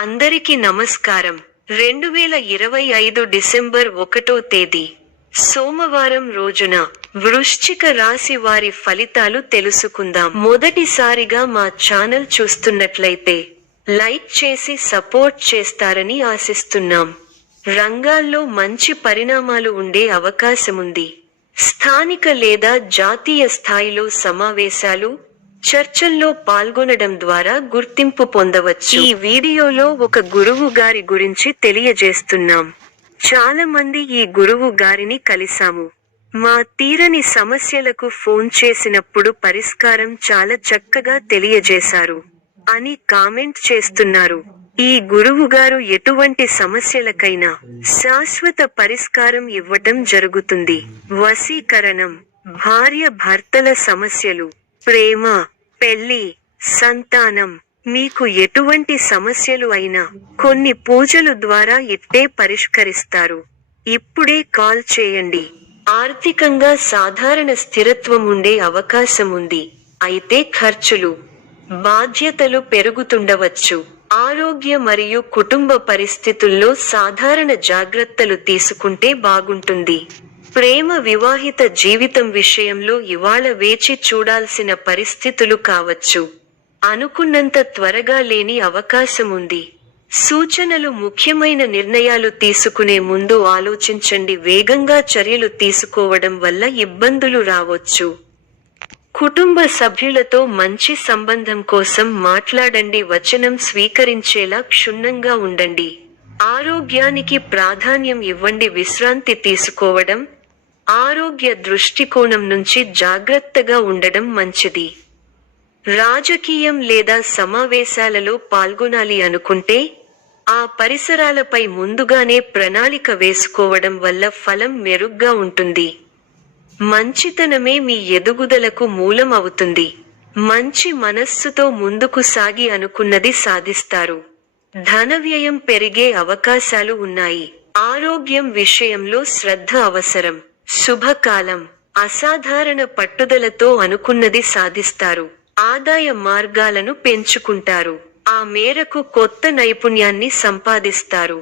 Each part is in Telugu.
అందరికీ నమస్కారం. 2025 డిసెంబర్ 1వ తేదీ సోమవారం రోజున వృశ్చిక రాశి వారి ఫలితాలు తెలుసుకుందాం. మొదటిసారిగా మా ఛానల్ చూస్తున్నట్లయితే లైక్ చేసి సపోర్ట్ చేస్తారని ఆశిస్తున్నాం. రంగాల్లో మంచి పరిణామాలు ఉండే అవకాశముంది. స్థానిక లేదా జాతీయ స్థాయిలో సమావేశాలు, చర్చల్లో పాల్గొనడం ద్వారా గుర్తింపు పొందవచ్చు. ఈ వీడియోలో ఒక గురువు గారి గురించి తెలియజేస్తున్నాం. చాలా మంది ఈ గురువు గారిని కలిసాము. మా తీరని సమస్యలకు ఫోన్ చేసినప్పుడు పరిష్కారం చాలా చక్కగా తెలియజేశారు అని కామెంట్ చేస్తున్నారు. ఈ గురువుగారు ఎటువంటి సమస్యలకైనా శాశ్వత పరిష్కారం ఇవ్వటం జరుగుతుంది. వశీకరణం, భార్య భర్తల సమస్యలు, ప్రేమ, పెళ్లి, సంతానం, మీకు ఎటువంటి సమస్యలు అయినా కొన్ని పూజలు ద్వారా ఇట్టే పరిష్కరిస్తారు. ఇప్పుడే కాల్ చేయండి. ఆర్థికంగా సాధారణ స్థిరత్వం ఉండే అవకాశం ఉంది. అయితే ఖర్చులు, బాధ్యతలు పెరుగుతుండవచ్చు. ఆరోగ్య మరియు కుటుంబ పరిస్థితుల్లో సాధారణ జాగ్రత్తలు తీసుకుంటే బాగుంటుంది. ప్రేమ, వివాహిత జీవితం విషయంలో ఇవాళ వేచి చూడాల్సిన పరిస్థితులు కావచ్చు. అనుకున్నంత త్వరగా లేని అవకాశం ఉంది. సూచనలు: ముఖ్యమైన నిర్ణయాలు తీసుకునే ముందు ఆలోచించండి. వేగంగా చర్యలు తీసుకోవడం వల్ల ఇబ్బందులు రావచ్చు. కుటుంబ సభ్యులతో మంచి సంబంధం కోసం మాట్లాడండి. వచనం స్వీకరించేలా క్షుణ్ణంగా ఉండండి. ఆరోగ్యానికి ప్రాధాన్యం ఇవ్వండి. విశ్రాంతి తీసుకోవడం, ఆరోగ్య దృష్టికోణం నుంచి జాగ్రత్తగా ఉండడం మంచిది. రాజకీయం లేదా సమావేశాలలో పాల్గొనాలి అనుకుంటే ఆ పరిసరాలపై ముందుగానే ప్రణాళిక వేసుకోవడం వల్ల ఫలం మెరుగ్గా ఉంటుంది. మంచితనమే మీ ఎదుగుదలకు మూలం అవుతుంది. మంచి మనస్సుతో ముందుకు సాగి అనుకున్నది సాధిస్తారు. ధన వ్యయం పెరిగే అవకాశాలు ఉన్నాయి. ఆరోగ్యం విషయంలో శ్రద్ధ అవసరం. శుభకాలం, అసాధారణ పట్టుదలతో అనుకున్నది సాధిస్తారు. ఆదాయ మార్గాలను పెంచుకుంటారు. ఆ మేరకు కొత్త నైపుణ్యాన్ని సంపాదిస్తారు.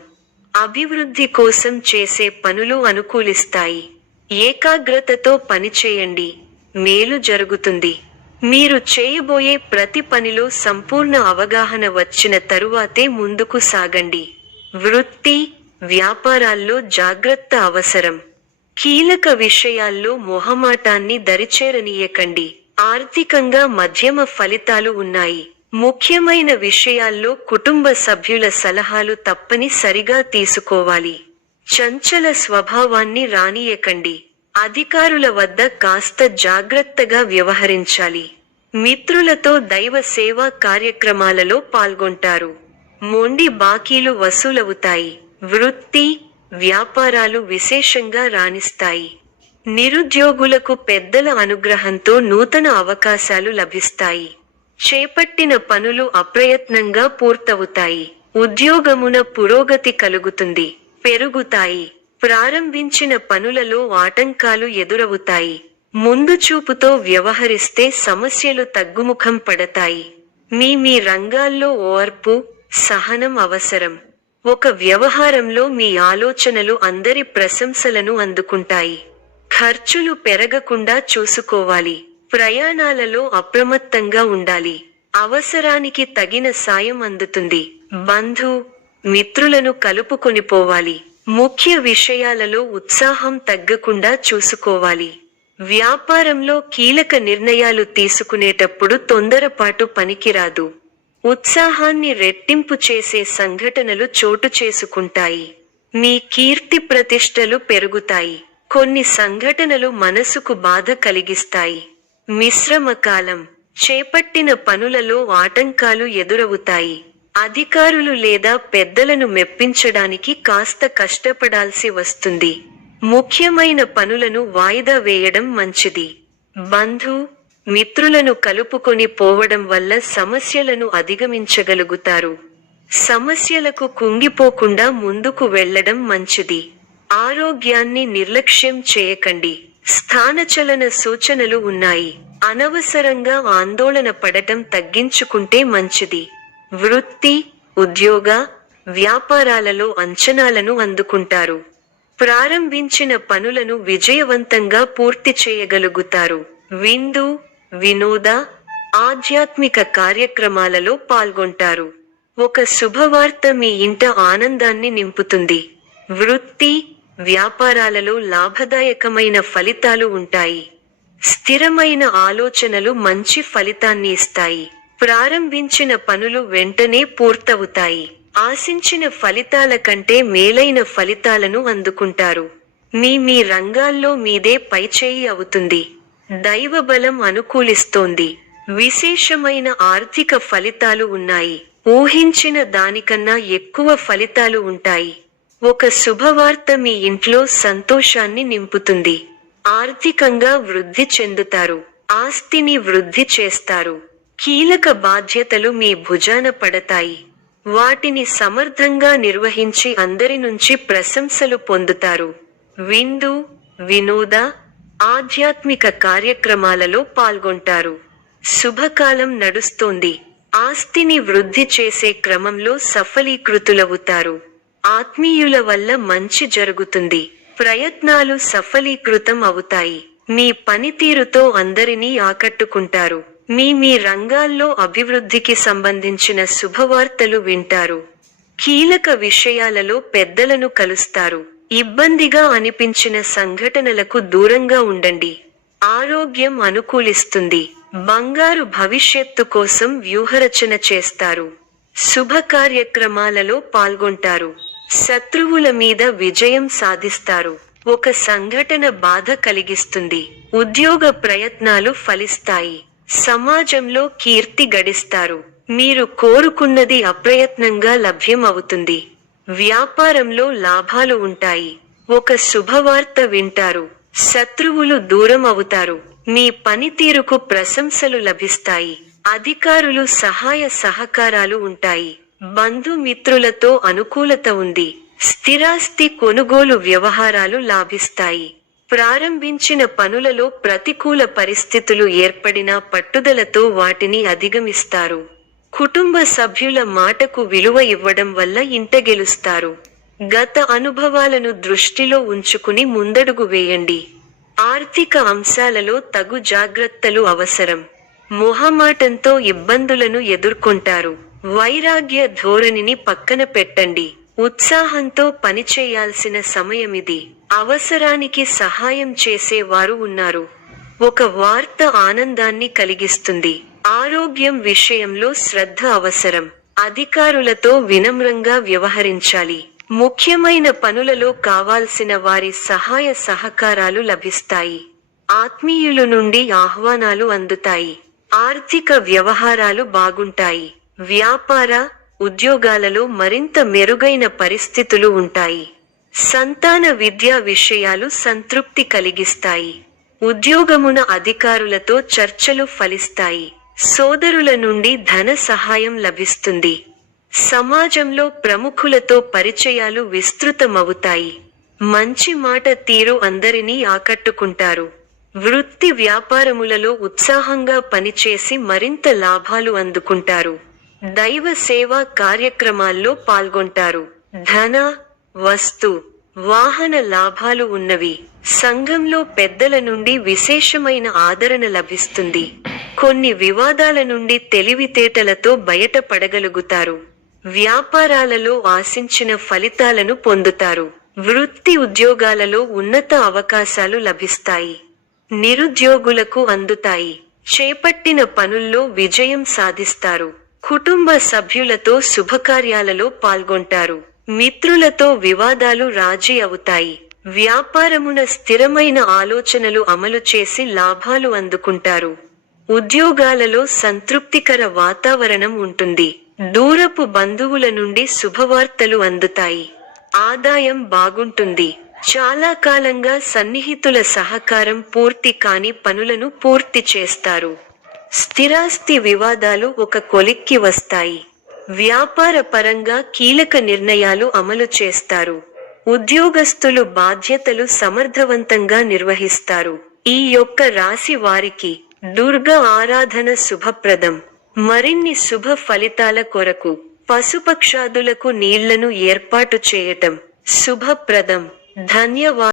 అభివృద్ధి కోసం చేసే పనులు అనుకూలిస్తాయి. ఏకాగ్రతతో పనిచేయండి, మేలు జరుగుతుంది. మీరు చేయబోయే ప్రతి పనిలో సంపూర్ణ అవగాహన వచ్చిన తరువాతే ముందుకు సాగండి. వృత్తి, వ్యాపారాల్లో జాగ్రత్త అవసరం. కీలక విషయాల్లో మొహమాటాన్ని దరిచేరనీయకండి. ఆర్థికంగా మధ్యమ ఫలితాలు ఉన్నాయి. ముఖ్యమైన విషయాల్లో కుటుంబ సభ్యుల సలహాలు తప్పనిసరిగా తీసుకోవాలి. చంచల స్వభావాన్ని రానీయకండి. అధికారుల వద్ద కాస్త జాగ్రత్తగా వ్యవహరించాలి. మిత్రులతో దైవ సేవా కార్యక్రమాలలో పాల్గొంటారు. మొండి బాకీలు వసూలవుతాయి. వృత్తి, వ్యాపారాలు విశేషంగా రాణిస్తాయి. నిరుద్యోగులకు పెద్దల అనుగ్రహంతో నూతన అవకాశాలు లభిస్తాయి. చేపట్టిన పనులు అప్రయత్నంగా పూర్తవుతాయి. ఉద్యోగమున పురోగతి కలుగుతుంది, పెరుగుతాయి. ప్రారంభించిన పనులలో ఆటంకాలు ఎదురవుతాయి. ముందు చూపుతో వ్యవహరిస్తే సమస్యలు తగ్గుముఖం పడతాయి. మీ రంగాల్లో ఓర్పు, సహనం అవసరం. ఒక వ్యవహారంలో మీ ఆలోచనలు అందరి ప్రశంసలను అందుకుంటాయి. ఖర్చులు పెరగకుండా చూసుకోవాలి. ప్రయాణాలలో అప్రమత్తంగా ఉండాలి. అవసరానికి తగిన సాయం అందుతుంది. బంధు, మిత్రులను కలుపుకొనిపోవాలి. ముఖ్య విషయాలలో ఉత్సాహం తగ్గకుండా చూసుకోవాలి. వ్యాపారంలో కీలక నిర్ణయాలు తీసుకునేటప్పుడు తొందరపాటు పనికిరాదు. ఉత్సాహాన్ని రెట్టింపు చేసే సంఘటనలు చోటు చేసుకుంటాయి. మీ కీర్తి ప్రతిష్టలు పెరుగుతాయి. కొన్ని సంఘటనలు మనసుకు బాధ కలిగిస్తాయి. మిశ్రమ కాలం, చేపట్టిన పనులలో ఆటంకాలు ఎదురవుతాయి. అధికారులు లేదా పెద్దలను మెప్పించడానికి కాస్త కష్టపడాల్సి వస్తుంది. ముఖ్యమైన పనులను వాయిదా వేయడం మంచిది. బంధు, మిత్రులను కలుపుకొని పోవడం వల్ల సమస్యలను అధిగమించగలుగుతారు. సమస్యలకు కుంగిపోకుండా ముందుకు వెళ్లడం మంచిది. ఆరోగ్యాన్ని నిర్లక్ష్యం చేయకండి. స్థానచలన సూచనలు ఉన్నాయి. అనవసరంగా ఆందోళన పడటం తగ్గించుకుంటే మంచిది. వృత్తి, ఉద్యోగ, వ్యాపారాలలో అంచనాలను అందుకుంటారు. ప్రారంభించిన పనులను విజయవంతంగా పూర్తి చేయగలుగుతారు. విందు, వినోద, ఆధ్యాత్మిక కార్యక్రమాలలో పాల్గొంటారు. ఒక శుభవార్త మీ ఇంట ఆనందాన్ని నింపుతుంది. వృత్తి, వ్యాపారాలలో లాభదాయకమైన ఫలితాలు ఉంటాయి. స్థిరమైన ఆలోచనలు మంచి ఫలితాన్ని ఇస్తాయి. ప్రారంభించిన పనులు వెంటనే పూర్తవుతాయి. ఆశించిన ఫలితాల కంటే మేలైన ఫలితాలను అందుకుంటారు. మీ రంగాల్లో మీదే పైచేయి అవుతుంది. దైవబలం అనుకూలిస్తోంది. విశేషమైన ఆర్థిక ఫలితాలు ఉన్నాయి. ఊహించిన దానికన్నా ఎక్కువ ఫలితాలు ఉంటాయి. ఒక శుభవార్త మీ ఇంట్లో సంతోషాన్ని నింపుతుంది. ఆర్థికంగా వృద్ధి చెందుతారు. ఆస్తిని వృద్ధి చేస్తారు. కీలక బాధ్యతలు మీ భుజాన పడతాయి. వాటిని సమర్థంగా నిర్వహించి అందరి నుంచి ప్రశంసలు పొందుతారు. విందు, వినోద, ఆధ్యాత్మిక కార్యక్రమాలలో పాల్గొంటారు. శుభకాలం నడుస్తోంది. ఆస్తిని వృద్ధి చేసే క్రమంలో సఫలీకృతులవుతారు. ఆత్మీయుల వల్ల మంచి జరుగుతుంది. ప్రయత్నాలు సఫలీకృతం అవుతాయి. మీ పనితీరుతో అందరినీ ఆకట్టుకుంటారు. మీ రంగాల్లో అభివృద్ధికి సంబంధించిన శుభవార్తలు వింటారు. కీలక విషయాలలో పెద్దలను కలుస్తారు. ఇబ్బందిగా అనిపించిన సంఘటనలకు దూరంగా ఉండండి. ఆరోగ్యం అనుకూలిస్తుంది. బంగారు భవిష్యత్తు కోసం వ్యూహరచన చేస్తారు. శుభ కార్యక్రమాలలో పాల్గొంటారు. శత్రువుల మీద విజయం సాధిస్తారు. ఒక సంఘటన బాధ కలిగిస్తుంది. ఉద్యోగ ప్రయత్నాలు ఫలిస్తాయి. సమాజంలో కీర్తి గడిస్తారు. మీరు కోరుకున్నది అప్రయత్నంగా లభ్యం అవుతుంది. వ్యాపారంలో లాభాలు ఉంటాయి. ఒక శుభవార్త వింటారు. శత్రువులు దూరం అవుతారు. మీ పనితీరుకు ప్రశంసలు లభిస్తాయి. అధికారులు సహాయ సహకారాలు ఉంటాయి. బంధుమిత్రులతో అనుకూలత ఉంది. స్థిరాస్తి కొనుగోలు వ్యవహారాలు లాభిస్తాయి. ప్రారంభించిన పనులలో ప్రతికూల పరిస్థితులు ఏర్పడినా పట్టుదలతో వాటిని అధిగమిస్తారు. కుటుంబ సభ్యుల మాటకు విలువ ఇవ్వడం వల్ల ఇంట గెలుస్తారు. గత అనుభవాలను దృష్టిలో ఉంచుకుని ముందడుగు వేయండి. ఆర్థిక అంశాలలో తగు జాగ్రత్తలు అవసరం. మొహమాటంతో ఇబ్బందులను ఎదుర్కొంటారు. వైరాగ్య ధోరణిని పక్కన పెట్టండి. ఉత్సాహంతో పనిచేయాల్సిన సమయమిది. అవసరానికి సహాయం చేసే వారు ఉన్నారు. ఒక వార్త ఆనందాన్ని కలిగిస్తుంది. ఆరోగ్యం విషయంలో శ్రద్ధ అవసరం. అధికారులతో వినమ్రంగా వ్యవహరించాలి. ముఖ్యమైన పనులలో కావాల్సిన వారి సహాయ సహకారాలు లభిస్తాయి. ఆత్మీయుల నుండి ఆహ్వానాలు అందుతాయి. ఆర్థిక వ్యవహారాలు బాగుంటాయి. వ్యాపార, ఉద్యోగాలలో మరింత మెరుగైన పరిస్థితులు ఉంటాయి. సంతాన విద్యా విషయాలు సంతృప్తి కలిగిస్తాయి. ఉద్యోగమున అధికారులతో చర్చలు ఫలిస్తాయి. సోదరుల నుండి ధన సహాయం లభిస్తుంది. సమాజంలో ప్రముఖులతో పరిచయాలు విస్తృతమవుతాయి. మంచి మాట తీరు అందరినీ ఆకట్టుకుంటారు. వృత్తి వ్యాపారములలో ఉత్సాహంగా పనిచేసి మరింత లాభాలు అందుకుంటారు. దైవ సేవా కార్యక్రమాల్లో పాల్గొంటారు. ధన, వస్తు, వాహన లాభాలు ఉన్నవి. సంఘంలో పెద్దల నుండి విశేషమైన ఆదరణ లభిస్తుంది. కొన్ని వివాదాల నుండి తెలివితేటలతో బయటపడగలుగుతారు. వ్యాపారాలలో ఆశించిన ఫలితాలను పొందుతారు. వృత్తి ఉద్యోగాలలో ఉన్నత అవకాశాలు లభిస్తాయి. నిరుద్యోగులకు అందుతాయి. చేపట్టిన పనుల్లో విజయం సాధిస్తారు. కుటుంబ సభ్యులతో శుభకార్యాలలో పాల్గొంటారు. మిత్రులతో వివాదాలు రాజీ అవుతాయి. వ్యాపారమున స్థిరమైన ఆలోచనలు అమలు చేసి లాభాలు అందుకుంటారు. ఉద్యోగాలలో సంతృప్తికర వాతావరణం ఉంటుంది. దూరపు బంధువుల నుండి శుభవార్తలు అందుతాయి. ఆదాయం బాగుంటుంది. చాలా కాలంగా సన్నిహితుల సహకారం పూర్తి కాని పనులను పూర్తి చేస్తారు. స్థిరాస్తి వివాదాలు ఒక కొలిక్కి వస్తాయి. వ్యాపార పరంగా కీలక నిర్ణయాలు అమలు చేస్తారు. ఉద్యోగస్తులు బాధ్యతలు సమర్థవంతంగా నిర్వహిస్తారు. ఈ యొక్క రాశి వారికి దుర్గా ఆరాధన శుభప్రదం. మరిన్ని శుభ ఫలితాల కొరకు పశుపక్షాదులకు నీళ్లను ఏర్పాటు చేయటం శుభప్రదం. ధన్యవాదాలు.